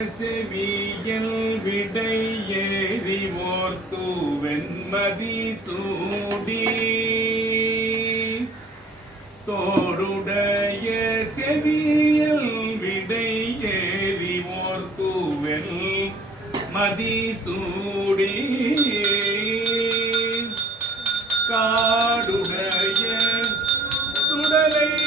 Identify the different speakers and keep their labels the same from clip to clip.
Speaker 1: செவியல் விடை ஏறி ஓர்த்து வெண்மதி சூடி. தோடுடைய செவியல் விடை ஏறிவோர் தூவெல் மதி சூடி. காடுடைய சுடலை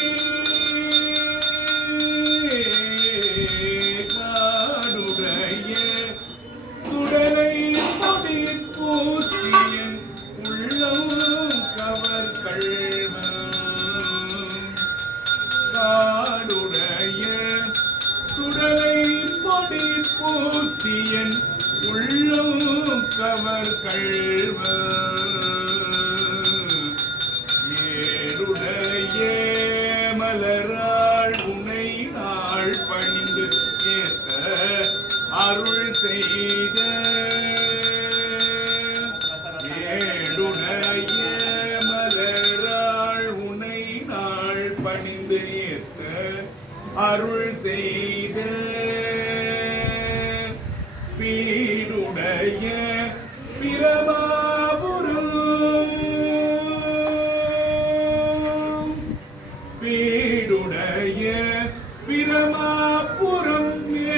Speaker 1: பூசியன் உள்ளம் கவர் கழ்வ. ஏருடைய மலராள் உனை நாள் பணிந்து ஏத்த அருள் செய்த. ஏருடைய மலராள் உனை நாள் பணிந்து ஏத்த அருள் செய்த. பீடுடைய பிரமாபுரம். வீடுடைய பிரமாபுரம்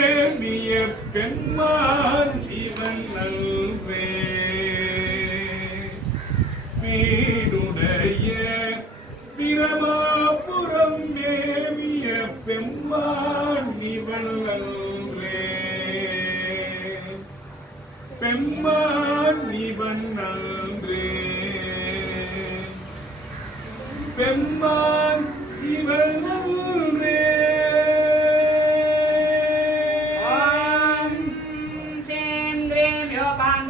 Speaker 1: ஏமிய பெண்மான் இவன் நல்வே. வீடுடைய பிரமாபுரம் ஏமிய பெம்மான் இவன் நல்வே. பெம்மான் இவன் நன்றே. பெம்மான் இவன்